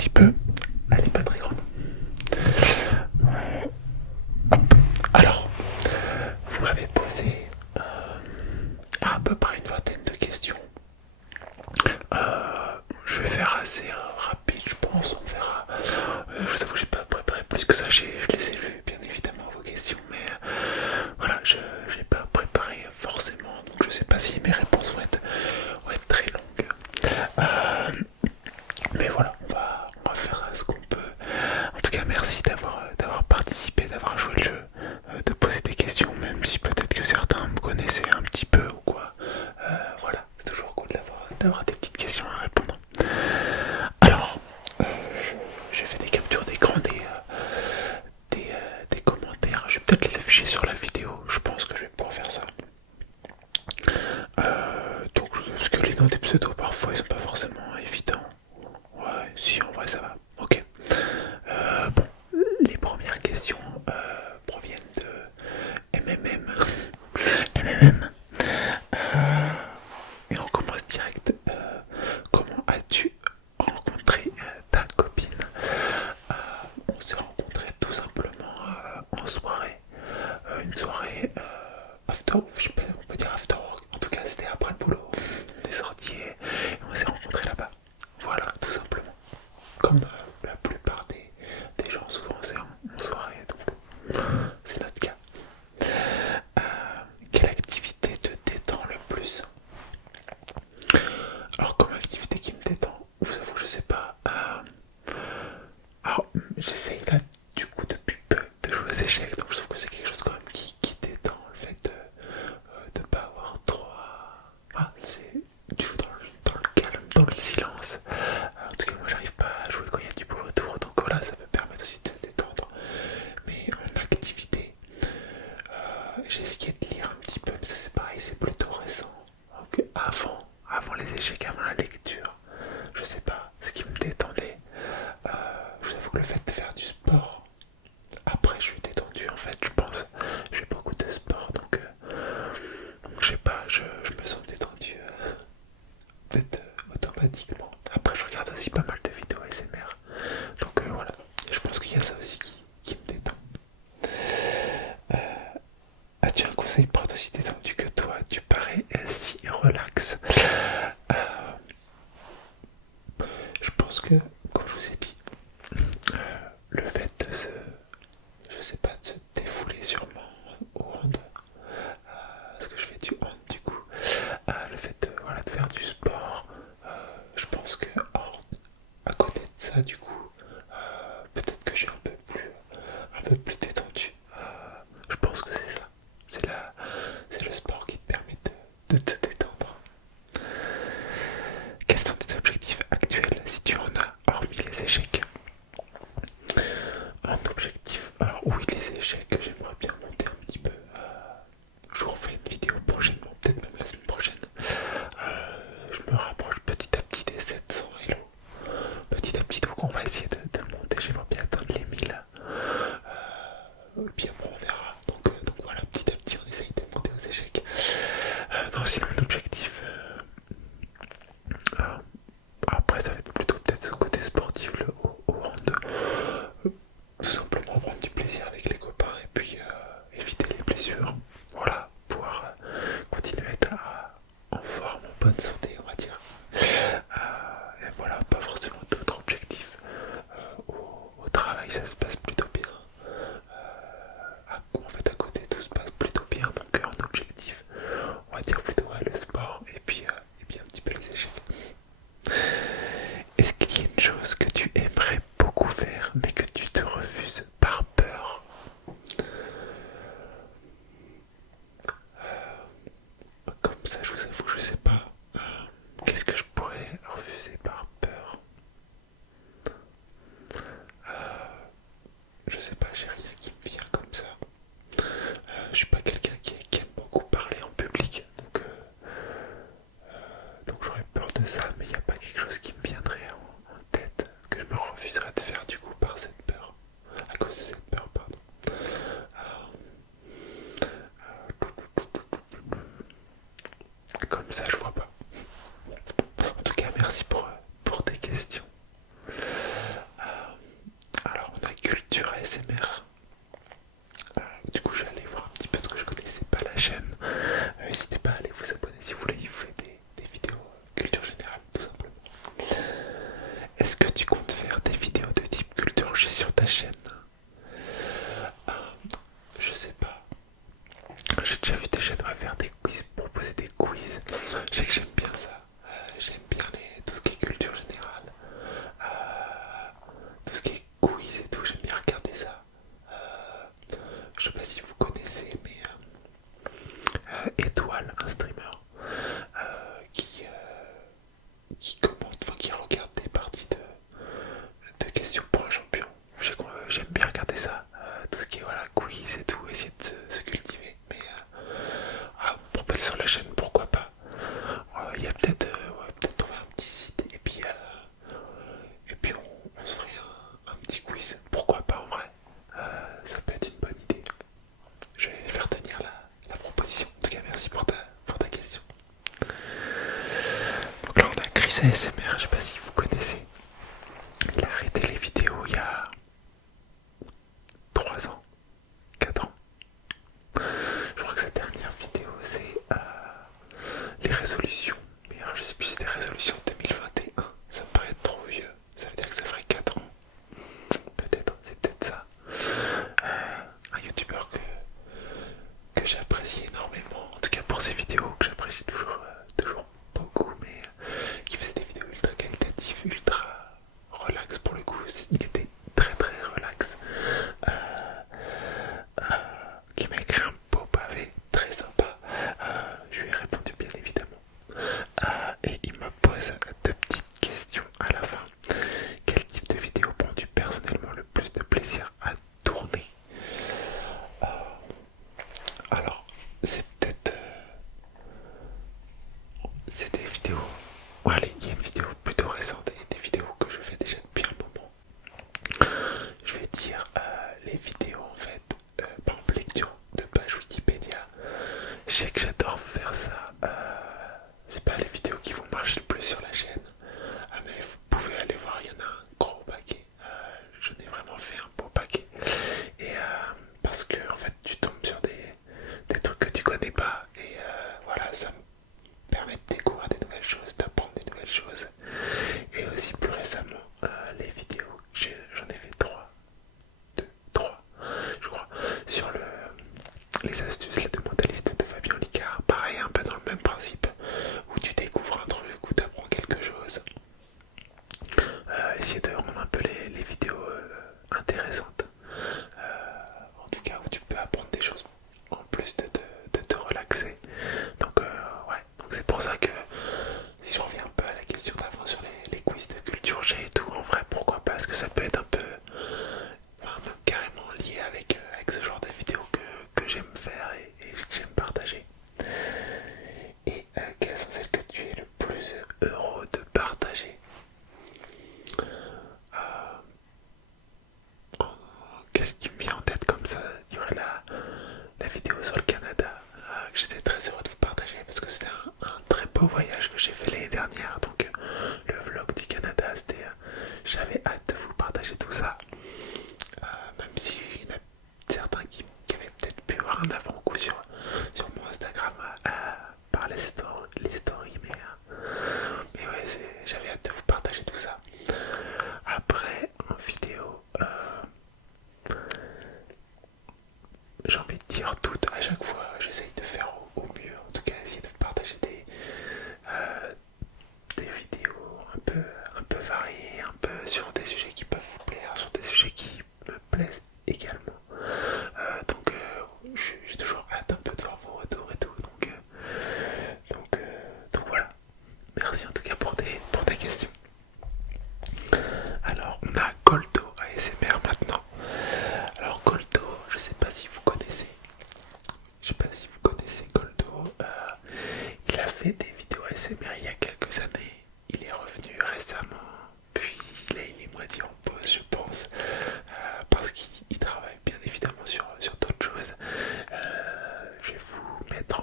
petit peu. Elle n'est pas très grande. Hop. Alors, vous m'avez posé à peu près une vingtaine de questions. Je vais faire assez rapide, je pense. On verra. Je vous avoue que j'ai pas préparé plus que ça. Je les ai lues, bien évidemment, vos questions, mais voilà, je n'ai pas préparé forcément, donc je sais pas si mes réponses vont être très longues. Mais voilà, on va faire ce qu'on peut. En tout cas, merci d'avoir participé, d'avoir joué le jeu, de poser des questions, même si peut-être que certains me connaissaient un petit peu ou quoi. Voilà, c'est toujours cool d'avoir des petites questions à répondre. Alors, j'ai fait des captures d'écran des commentaires. Je vais peut-être les afficher sur la vidéo. Je pense que je vais pouvoir faire ça. Donc, parce que les noms des pseudos parfois ils sont pas forcément évidents. Ouais, si en vrai ça va. Ok. Bon, les premières questions proviennent de MMM. MMM. Et on commence direct. Comment as-tu rencontré ta copine? On s'est rencontrés tout simplement en soirée. Une soirée after, je sais pas, on peut dire after work. En tout cas, c'était après le boulot. On est sortis et on s'est rencontrés là-bas. Voilà, tout simplement. Comme la plupart des gens, souvent c'est en soirée, donc c'est notre cas. Quelle activité te détend le plus? Alors, comme activité qui me détend, je vous avoue, je sais pas. Alors, j'essaye là, du coup, depuis peu de jouer aux échecs, donc je trouve que c'est quelque chose quand même qui détend, le fait de pas avoir trop Ah, c'est. Tu joues dans le calme, dans le silence. En tout cas, moi, j'arrive pas à jouer quand il y a du bruit autour, donc voilà, ça peut permettre aussi de se détendre. Mais en activité, j'ai essayé de lire un petit peu, mais ça c'est pareil, c'est plutôt récent. Donc avant les échecs, avant la lecture, je sais pas, ce qui me détendait, je vous avoue que le fait de faire du sport, après je suis détendu en fait, je pense, je fais beaucoup de sport, donc je sais pas, je me sens détendu peut-être automatiquement. Après je regarde aussi pas mal de vidéos ASMR, donc voilà, je pense qu'il y a ça aussi qui me détend. As-tu un conseil pour être aussi détendu que toi? Tu parais si relax. Euh, je pense que, comme je vous ai dit, le fait de je sais pas, de se défouler sûrement au hand, parce que je fais du hand du coup, le fait de, voilà, de faire du sport, je pense que à côté de ça du coup, peut-être que je suis un peu plus détendu. Je pense que c'est ça. C'est le sport qui te permet de te détendre. Quels sont tes objectifs actuels si tu en as, hormis les échecs? Un objectif, alors oui, les échecs, j'aimerais bien monter un petit peu. Je vous refais une vidéo prochainement, peut-être même la semaine prochaine. Je me rapproche petit à petit des 700 hello. Petit à petit, donc on va essayer de monter. J'aimerais bien atteindre les 1000. Et puis après on verra. Donc voilà, petit à petit on essaye de monter aux échecs. Non, sinon un objectif. Après ça va être plutôt peut-être ce côté sportif au hand. Tout simplement prendre du plaisir avec les copains et puis éviter les blessures. Voilà, pouvoir continuer à être en forme, en bonne santé, on va dire. Et voilà, pas forcément d'autres objectifs. Au travail, ça se passe plutôt bien. En fait, à côté, tout se passe plutôt bien. Donc, en objectif, on va dire plutôt le sport et puis un petit peu les échecs. Est-ce qu'il y a une chose que tu aimerais beaucoup faire mais que tu te refuses par peur? Comme ça, je vous avoue, je sais pas. Qu'est-ce que je pourrais refuser par peur? ta chaîne? Je sais pas. J'ai déjà vu des chaînes faire des quiz, proposer des quiz. Je sais que j'aime bien ça. J'aime bien tout ce qui est culture générale. Tout ce qui est quiz et tout, j'aime bien regarder ça. Je sais pas si vous connaissez, mais Étoile, un streamer qui commente, enfin qui regarde des parties de questions pour un champion. J'aime bien regarder ça, tout ce qui est voilà, quiz et tout, essayer de se cultiver. Mais pour passer sur la chaîne, pourquoi pas. Il y a peut-être trouver un petit site et puis on se ferait un petit quiz. Pourquoi pas en vrai. Ça peut être une bonne idée. Je vais faire tenir la proposition. En tout cas, merci pour ta question. Donc là, on a Chris ASMR, je sais pas si vous connaissez. Il a arrêté les vidéos il y a 3 ans, 4 ans. Je crois que sa dernière vidéo, c'est les résolutions. Mais alors, je sais plus si c'était résolution 2021. Ça me paraît trop vieux. Ça veut dire que ça ferait 4 ans. Peut-être, c'est peut-être ça. Un youtubeur que j'apprécie énormément, en tout cas pour ses vidéos, que j'apprécie toujours beaucoup, mais qui faisait des vidéos ultra qualitatives, ultra relax pour le coup, il était très très relax, qui m'a écrit un beau pavé très sympa, je lui ai répondu bien évidemment, et il me pose deux petites questions à la fin. Quel type de vidéo prends-tu personnellement le plus de plaisir à tourner? Alors, c'est peut-être... c'est des vidéos... Bon, allez, il y a une vidéo plutôt récente et des vidéos que je fais déjà depuis un moment. Je vais dire les vidéos en fait, par exemple lecture de page Wikipédia. Je sais que j'adore faire ça. C'est pas les vidéos qui vont marcher le plus sur la chaîne. Mais vous pouvez aller voir, il y en a un gros paquet. J'en ai vraiment fait un beau paquet. Et parce que en fait tu tombes sur des trucs que tu connais pas. Et voilà, ça me permet de découvrir des nouvelles choses, d'apprendre des nouvelles choses. Et aussi plus récemment, les vidéos, j'en ai fait 3 je crois, sur les astuces de mentaliste de Fabien Licard. Pareil, un peu dans le même principe, où tu découvres un truc, où tu apprends quelque chose. Essayer de rendre un peu les vidéos intéressantes. En tout cas, où tu peux apprendre des choses en plus de te relaxer. Donc ouais, donc c'est pour ça que si je reviens un peu à la question d'avant sur les quiz de culture G et tout, en vrai pourquoi pas, parce que ça peut être un peu carrément lié avec ce genre de vidéos que j'aime faire et que j'aime partager. Et quelles sont celles que tu es le plus heureux de partager? Qu'est-ce qui me vient en tête comme ça? Il y aurait la vidéo sur le Canada, que j'étais très heureux de vous partager parce que c'était un très beau voyage que j'ai fait l'année dernière. Donc le vlog du Canada, j'avais hâte de vous partager tout ça. Même s'il y en a certains qui avaient peut-être pu avoir un avant-goût sur mon Instagram par les stories, mais ouais, j'avais hâte de vous partager tout ça. Après, en vidéo, j'ai envie de dire toutes à chaque fois, j'essaye de faire au mieux, en tout cas essayer de vous partager des vidéos un peu variées, un peu sur des sujets qui peuvent vous plaire, sur des sujets qui me plaisent également. Donc j'ai toujours hâte un peu de voir vos retours et tout, donc voilà. Merci en tout cas pour tes questions. Alors on a Goldo ASMR maintenant. Alors Goldo, je sais pas si vous connaissez. Je sais pas si vous connaissez Goldo. Il a fait des vidéos ASMR il y a quelques années. Il est revenu récemment. Puis là il est moitié en pause je pense. Parce qu'il travaille bien évidemment sur d'autres choses. Je vais vous mettre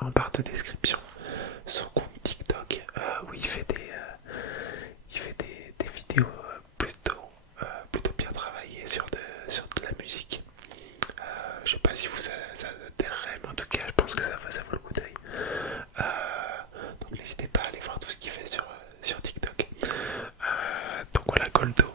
en barre de description son compte TikTok où il fait des vidéos plutôt bien travaillées sur de la musique. Je sais pas si vous ça intéresserait, mais en tout cas je pense que ça vaut le coup d'œil. Donc n'hésitez pas à aller voir tout ce qu'il fait sur TikTok. Donc voilà Goldo.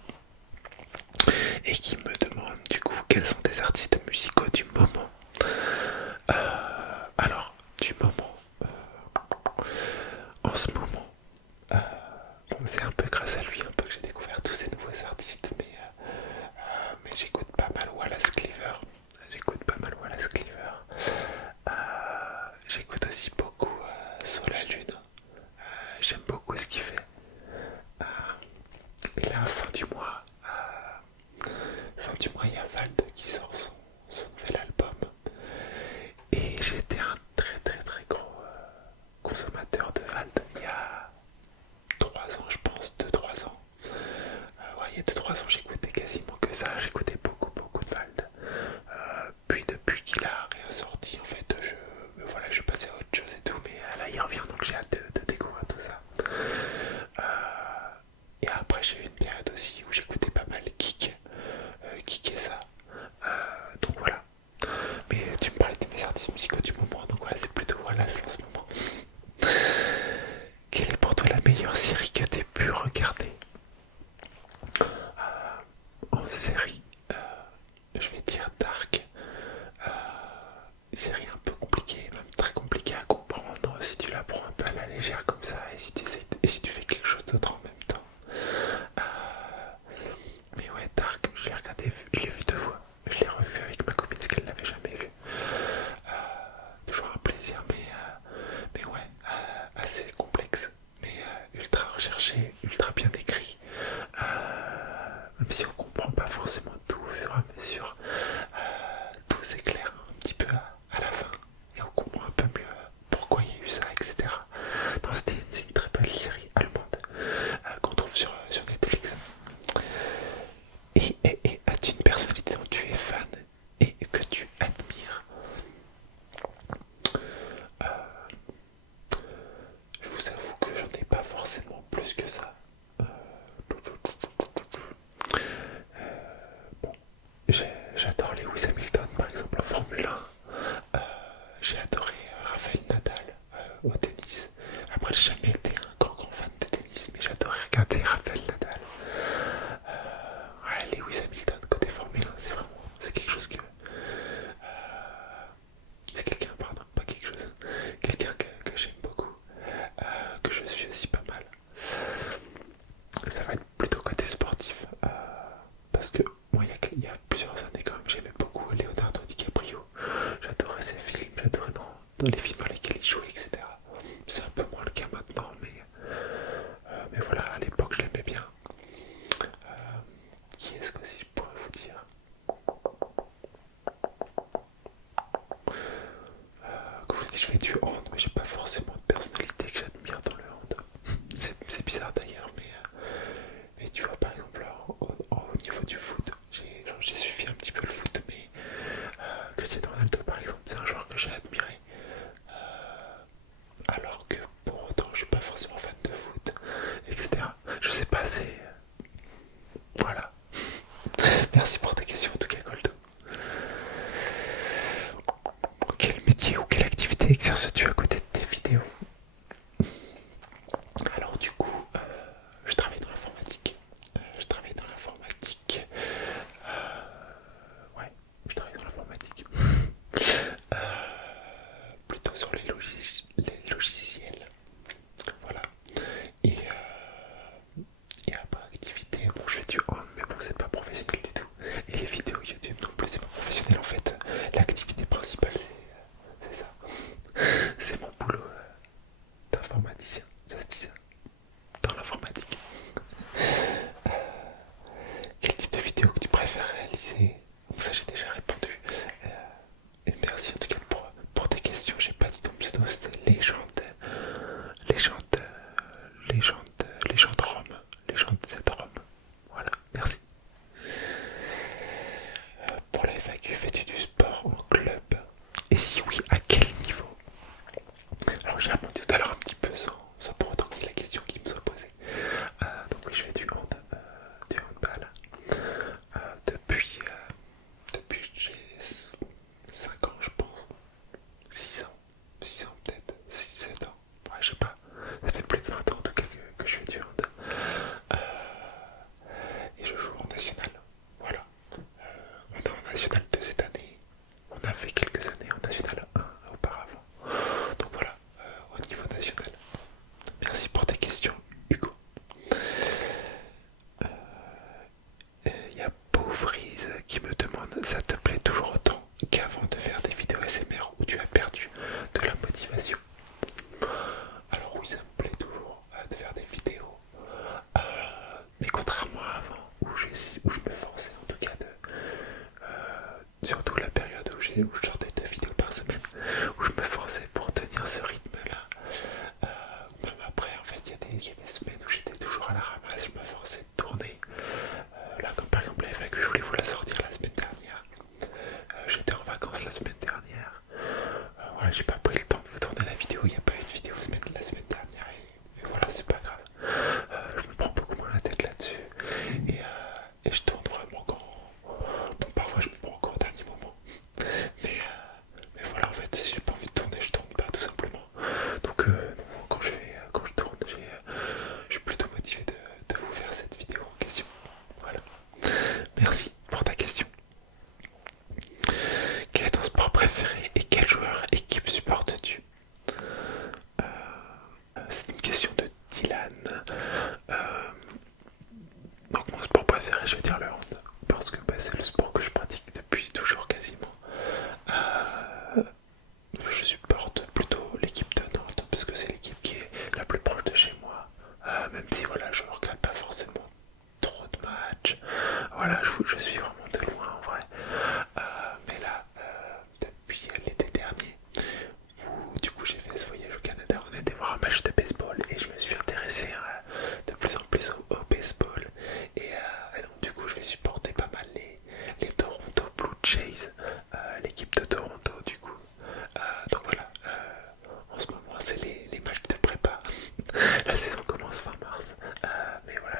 fin du mois, il y a Vald qui sort son nouvel album. Et j'étais un très très très gros consommateur de Vald il y a 3 ans, je pense, 2-3 ans. Ouais, il y a 2-3 ans, j'écoutais quasiment que ça, j'écoutais beaucoup beaucoup de Vald. Puis depuis qu'il a rien sorti, en fait, voilà, je passais à autre chose et tout, mais là il revient, donc j'ai hâte de découvrir tout ça. Et après j'ai eu une période aussi où j'écoutais pas mal Kik et ça. Donc voilà. Mais tu me parlais de mes artistes musicaux du moment, donc voilà, c'est plutôt voilà, c'est en ce moment. Quelle est pour toi la meilleure série que tu aies pu regarder? En série, je vais dire Dark. Série un peu compliquée, même très compliquée à comprendre si tu la prends un peu à la légère comme ça et si tu fais quelque chose d'autre en même temps. Mais ouais, Dark, je l'ai regardé, je l'ai vu 2 fois. Je l'ai revu avec ma copine parce qu'elle l'avait jamais vu. Toujours un plaisir, mais ouais, assez complexe, mais ultra recherché, ultra bien écrit. Même si on comprend pas forcément tout au fur et à mesure, tout s'éclaire un petit peu à la fin et on comprend un peu mieux pourquoi il y a eu ça, etc. Non, c'est une très belle série allemande qu'on trouve sur Netflix. Et as-tu une personnalité dont tu es fan et que tu admires? Je vous avoue que j'en ai pas forcément plus que ça. Euh, bon, j'adore Lewis Hamilton par exemple en Formule 1. J'ai adoré Rafael Nadal au tennis. Après, j'ai jamais été un grand fan de tennis, mais j'adorais regarder Rafael Nadal. Ouais, Lewis Hamilton côté Formule 1, c'est quelque chose que c'est quelqu'un, pardon, pas quelque chose, quelqu'un que j'aime beaucoup, que je suis aussi pas mal. Ça va être plutôt côté sportif, parce que moi il y a plusieurs années quand même j'aimais beaucoup Leonardo DiCaprio. J'adorais ses films, j'adorais dans les films dans lesquels il jouait, etc. C'est un peu moins le cas maintenant, mais voilà, à l'époque je l'aimais bien. Qui est-ce que si je pourrais vous dire? Comme je vous dis, je fais du hand, mais j'ai pas forcément de personnalité que j'admire dans le hand. C'est bizarre d'ailleurs, mais tu vois, par exemple, au niveau du foot, j'ai suivi un petit peu le foot, mais Cristiano Ronaldo, par exemple, c'est un joueur que j'ai admiré. Alors que pour autant, je suis pas forcément fan de foot, etc. Je sais pas, c'est. Voilà. Merci pour ta question en tout cas, Goldo. Quel métier ou quelle activité exerces-tu à côté de tes vidéos? Alors du coup, je travaille dans l'informatique. Ouais, je travaille dans l'informatique. Euh, Plutôt sur les logiciels. Voilà. Et après activité, bon je fais du hand, mais bon c'est pas professionnel du tout. Et les vidéos YouTube non plus c'est pas professionnel en fait. L'activité principale c'est ça. C'est mon années où je sortais 2 vidéos par semaine, où je me forçais pour tenir ce rythme-là. Même après, en fait, il y a des semaines où j'étais toujours à la ramasse, je me forçais de tourner. Là, comme par exemple la FAQ, je voulais vous la sortir la semaine dernière. J'étais en vacances la semaine dernière. Voilà, j'ai pas pris le temps de vous tourner la vidéo, il n'y a pas eu de vidéo la semaine dernière. Et voilà, c'est pas grave. Je me prends beaucoup moins la tête là-dessus. Et je tourne vraiment quand. Bon, parfois je me prends encore au dernier moment. Mais voilà, en fait, si j'ai pas envie de tourner, je tourne pas tout simplement. Donc, quand je tourne, je suis plutôt motivé de vous faire cette vidéo en question. Voilà. Merci pour ta question. Quel est ton sport préféré et quel joueur équipe supportes-tu? C'est une question de Dylan. Euh, donc mon sport préféré, je vais dire le hand, parce que c'est le sport que je pratique depuis toujours quasiment. Je supporte plutôt l'équipe de Nantes, parce que c'est l'équipe qui est la plus proche de chez moi. Même si voilà, je ne regarde pas forcément trop de matchs. Voilà, je suis vraiment de loin en vrai. Mais là, depuis l'été dernier, où du coup j'ai fait ce voyage au Canada, on a été voir un match de baseball et je me suis intéressé de plus en plus au baseball. Et donc du coup je vais supporter pas mal les Toronto Blue Jays, l'équipe de Toronto du coup. Donc voilà, en ce moment c'est les matchs de prépa. La saison commence fin mars. Mais voilà,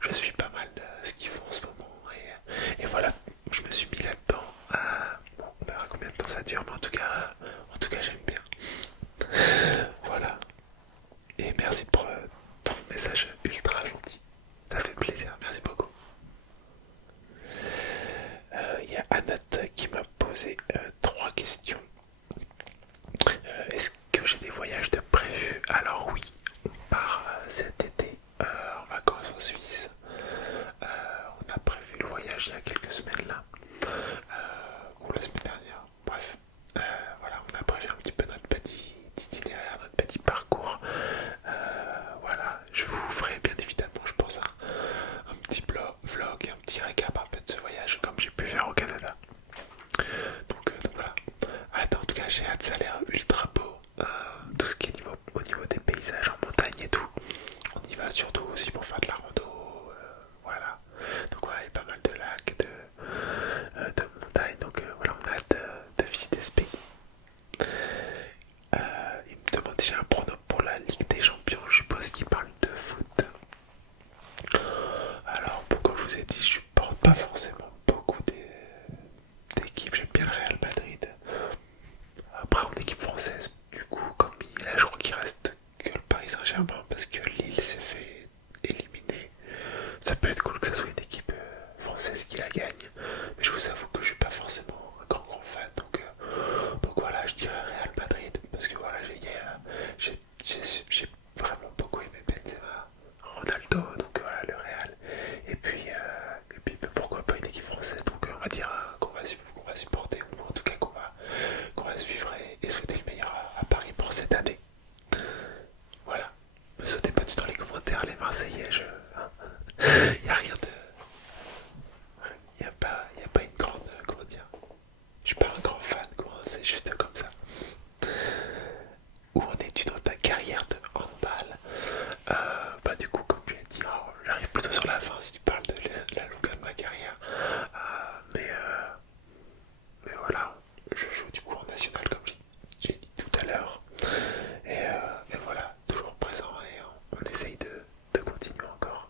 je suis pas mal ce qu'ils font en ce moment. Et voilà, je me suis mis là-dedans. Bon, on verra combien de temps ça dure, mais en tout cas j'aime bien. Voilà. Et merci pour ton message ultra gentil. Ça fait plaisir, merci beaucoup. Il y a Anat qui m'a posé 3 questions. Est-ce que j'ai des voyages de prévus? Alors oui, on part cet été en vacances en Suisse. On a prévu le voyage il y a quelques semaines là, ou la semaine dernière, bref. Voilà, on a prévu un petit peu notre petit itinéraire, notre petit parcours. Voilà, je vous ferai bien évidemment, je pense, un petit vlog, un petit récap un peu de ce voyage comme j'ai pu faire au Canada. Donc voilà. Attends, en tout cas, j'ai hâte, ça a l'air ultra beau. Tout ce qui est au niveau des paysages en montagne et tout. On y va surtout aussi pour faire de la rando. Voilà. Donc voilà, il y a pas mal de lacs, de montagnes. Donc voilà, on a hâte de visiter ce pays. Il me demande si j'ai un prono pour la Ligue des Champions. Je suppose qu'il parle de foot. Alors, comme je vous ai dit, je supporte pas forcément beaucoup d'équipes. J'aime bien le Real Madrid. Après, en équipe française, du coup, comme là, je crois qu'il reste que le Paris Saint-Germain parce que Lille s'est fait éliminer. Ça peut être cool que ce soit une équipe française qui la gagne, mais je vous avoue que je suis pas forcément un grand fan. Donc voilà, je dirais Real Madrid parce que voilà, j'ai vraiment beaucoup aimé Benzema, Ronaldo, donc voilà le Real. Et puis pourquoi pas une équipe française, donc on va dire qu'on va supporter, ou en tout cas qu'on va suivre et souhaiter le meilleur à Paris pour cette année. Voilà, me sautez pas dessus dans les commentaires, les Marseillais, y a rien de... Y a pas une grande... Comment dire? Je suis pas un grand fan, quoi, c'est juste comme ça. Où en es-tu dans ta carrière de handball? Bah du coup, comme je l'ai dit, j'arrive plutôt sur la fin si tu parles de la longueur de ma carrière. Mais voilà, je joue du coup en national comme j'ai dit tout à l'heure. Et voilà, toujours présent et on essaye de continuer encore.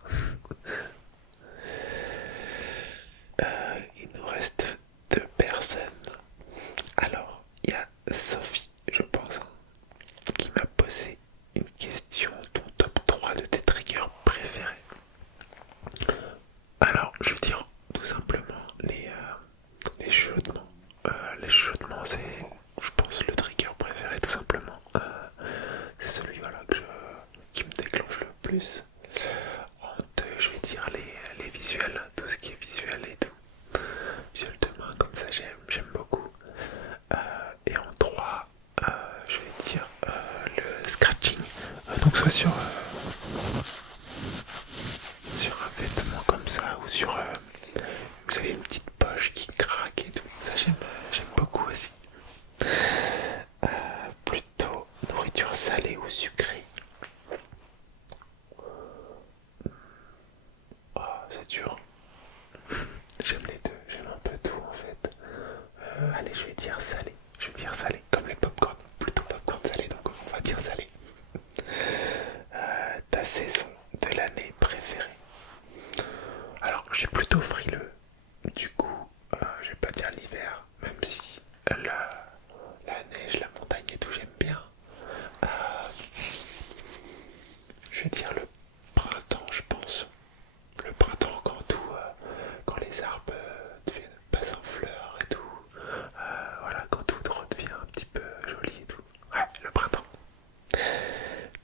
Il nous reste 2 personnes. Alors, il y a Sophie, je pense, qui m'a posé une question, ton top 3 de tes triggers préférés. Alors, je veux dire tout simplement les chuchotements. Les chuchotements, c'est, je pense, le trigger préféré, tout simplement. C'est celui voilà, qui me déclenche le plus. En 2, je vais dire les visuels, tout ce qui est visuel et tout. Visuel de main, comme ça, j'aime beaucoup. Et en 3, je vais dire le scratching. Donc soit sur un vêtement comme ça, ou sur vous savez, une petite poche qui craque et tout. Ça j'aime beaucoup aussi. dur. J'aime les deux, j'aime un peu tout en fait. Allez, je vais dire salé. Je vais dire salé, comme les popcorn. Plutôt popcorn salé, donc on va dire salé. Ta saison de l'année préférée? Alors, je suis plutôt frileux. Du coup, je vais pas dire l'hiver, même si la neige, la montagne et tout, j'aime bien. Euh, je vais dire le printemps, je pense. Le printemps quand tout, quand les arbres passent en fleurs et tout. Voilà, quand tout redevient un petit peu joli et tout. Ouais, le printemps.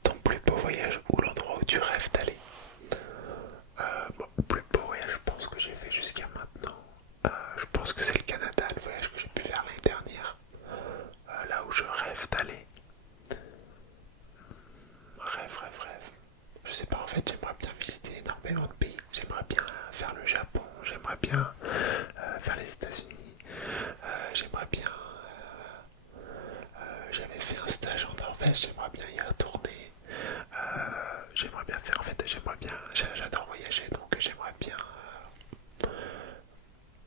Ton plus beau voyage ou l'endroit où tu rêves d'aller? Bon, le plus beau voyage, je pense que j'ai fait jusqu'à maintenant. Je pense que c'est le Canada, le voyage que j'ai pu faire l'année dernière. Là où je rêve d'aller. Rêve. Je sais pas, en fait, j'aimerais bien visiter énormément de pays. J'aimerais bien faire le Japon, j'aimerais bien faire les États-Unis, j'aimerais bien. J'avais fait un stage en Norvège, j'aimerais bien y retourner. J'aimerais bien faire, en fait, j'aimerais bien. J'adore voyager, donc j'aimerais bien.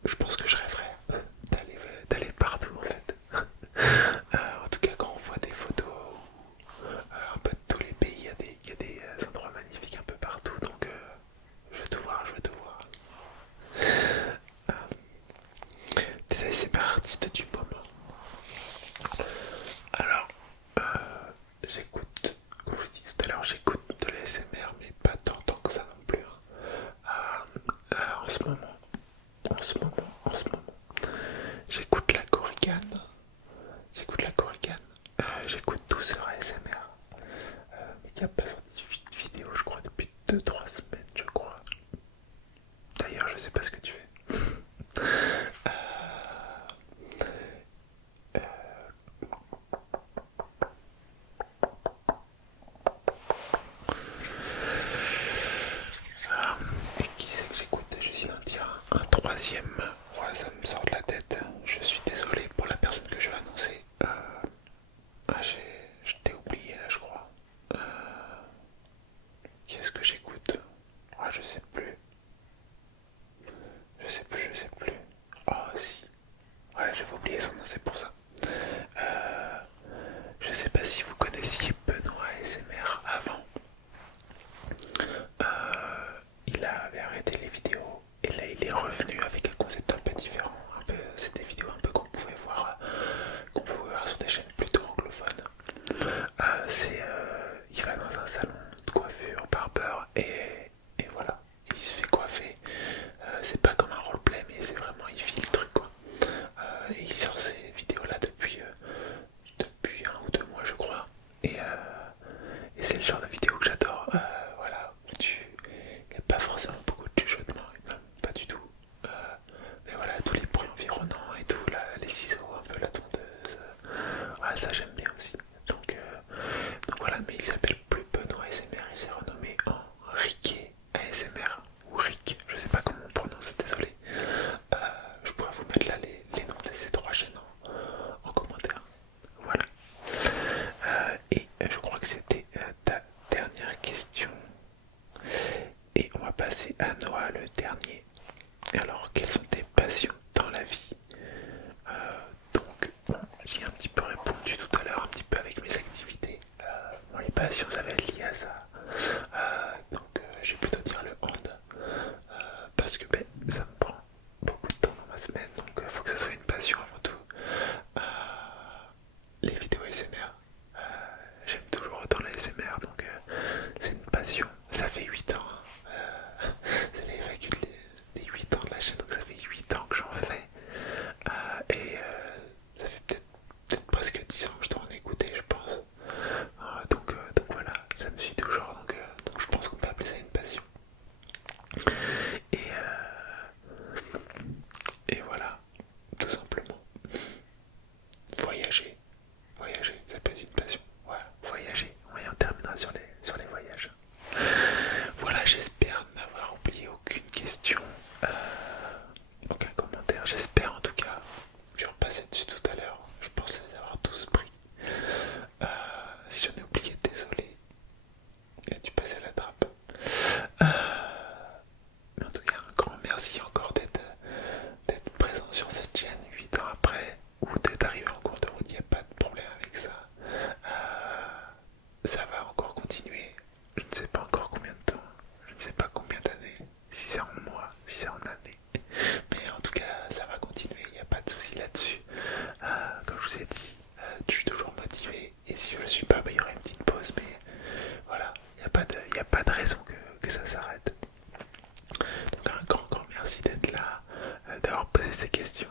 Je pense que je rêverais d'aller partout, en fait. En tout cas, quand on voit des photos un peu de tous les pays, il y a des endroits magnifiques un peu partout, donc je veux tout voir, je veux tout voir. Des ASMR artistes du moment. Alors, j'écoute, comme je vous dis tout à l'heure, j'écoute de l'ASMR, mais pas tant que ça non plus. En ce moment, j'écoute la Korrigan. J'écoute Douceur ASMR. Mais qui a pas sorti de vidéo, je crois, depuis 2-3 semaines, je crois. D'ailleurs, je sais pas ce que tu fais. Et qui c'est que j'écoute? J'essaie d'en dire un troisième. Ouais, ça me sort de la tête. Je suis désolé pour la personne que je vais annoncer. Je t'ai oublié là, je crois. Qu'est-ce que j'écoute? Ah, je sais plus. Je sais plus. Oh, si. Voilà, j'avais oublié son nom, c'est pour ça. Je sais pas si vous connaissiez Benoît ASMR avant. Il avait arrêté les vidéos et là il est revenu avec un concept un peu différent. C'est des vidéos un peu qu'on pouvait voir sur des chaînes plutôt anglophones. Il va dans un salon de coiffure, barbeur et voilà, il se fait coiffer. C'est pas comme un roleplay, mais c'est vraiment, il vit le truc quoi. Et il sort ces vidéos là depuis 1 ou 2 mois je crois. Et c'est le genre de vidéo que j'adore. Voilà, où il n'y a pas forcément beaucoup de chuchotements, même pas du tout. Mais voilà, tous les bruits environnants et tout, là, les ciseaux, un peu la tondeuse. Voilà, ça j'aime bien aussi. Donc voilà, mais il s'appelle plus Benoît ASMR, il s'est renommé en Ricky ASMR. Ou Rick, je sais pas comment on prononce, désolé. Je pourrais vous mettre là les noms de ces 3 chaînes en commentaire. Voilà. Et je crois que c'était ta dernière question. Et on va passer à Noah, le dernier. Alors, quelles sont tes passions dans la vie? Donc, bon, j'y ai un petit peu répondu tout à l'heure, un petit peu avec mes activités. Bon, les passions, ça va être lié à ça. Je vais plutôt dire le hand. Parce que ça me prend beaucoup de temps dans ma semaine, donc il faut que ça soit une passion avant tout. Les vidéos ASMR, j'aime toujours autant la ASMR, donc c'est une passion. Ça fait 8 ans, c'est les vagues des 8 ans de la chaîne, donc ça fait 8 ans que j'en fais. Et ça fait peut-être presque 10 ans que je dois en écouter, je pense. Donc voilà, ça me suit toujours, donc je pense qu'on peut appeler ça une passion. Et, et voilà, tout simplement. Voyager, ça peut être une passion. Voilà, voyager. Et on terminera sur les voyages. Voilà, j'espère n'avoir oublié aucune question, aucun commentaire. J'espère en tout cas. Je vais repasser dessus tout à l'heure. Je pense les avoir tous pris. Si j'en ai oublié, désolé. Il a dû passer à la trappe. Mais en tout cas, un merci encore d'être présent sur cette chaîne 8 ans après, ou d'être arrivé en cours de route, il n'y a pas de problème avec ça. Ça va encore continuer, je ne sais pas encore combien de temps, je ne sais pas combien d'années, si c'est en mois, si c'est en années, mais en tout cas ça va continuer, il n'y a pas de souci là-dessus. Comme je vous ai dit, je suis toujours motivé, et si je ne le suis pas, il y aura une petite pause, mais voilà, il n'y a pas de raison que ça s'arrête. Donc un grand merci d'être là, d'avoir posé ces questions.